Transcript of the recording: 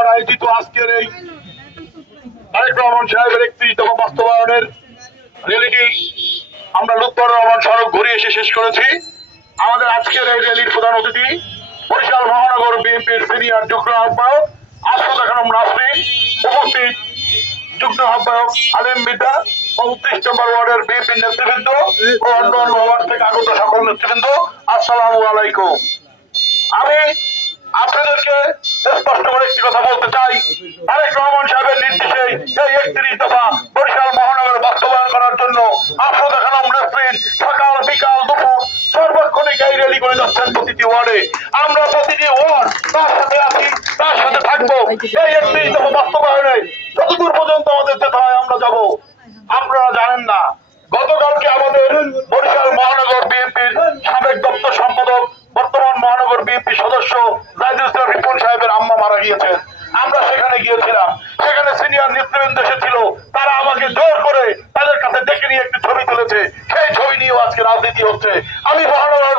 হওয়ার আয়োজিত আজকের এই রহমান সাহেবের একটি দফা বাস্তবায়নের র্যালিটি আমরা লুৎফর রহমান সড়ক ঘুরে এসে শেষ করেছি। আমাদের আজকের এই র্যালির প্রধান অতিথি বরিশাল মহানগর বিএনপির সিনিয়র যুগ্ম আহ্বায়ক আশফাক খানম নাসরিন উপস্থিত যুগ্ম আহ্বায়ক আলেম বিদ্যা ও নম্বর ওয়ার্ডের বিএনপির নেতৃবৃন্দ ও অন্য অন্য ওয়ার্ড থেকে আগত সকল নেতৃবৃন্দ, আসসালামু আলাইকুম। আমি আপনাদেরকে একটি কথা বলতে চাই। তারেক রহমান সাহেবের নির্দেশে এই একত্রিশ দফা বরিশাল মহানগর বাস্তবায়ন করার জন্য আফরোজা খানম নেসরিন সকাল, বিকাল, দুপুর সর্বক্ষণিক এই র্যালি করে যাচ্ছেন প্রতিটি ওয়ার্ডে। আমরা প্রতিটি ওয়ার্ড তার সাথে আছি, তার সাথে থাকব। এই একত্রিশ দফা বাস্তবায়নে যতদূর পর্যন্ত আমাদের যেতে হয় আমরা যাব। আপনারা জানেন না, গতকালকে আমাদের সিনিয়র নেতৃবৃন্দ এসেছিল, তারা আমাকে জোর করে তাদের কাছে ডেকে নিয়ে একটি ছবি তুলেছে। সেই ছবি নিয়েও আজকে রাজনীতি হচ্ছে। আমি মহানগর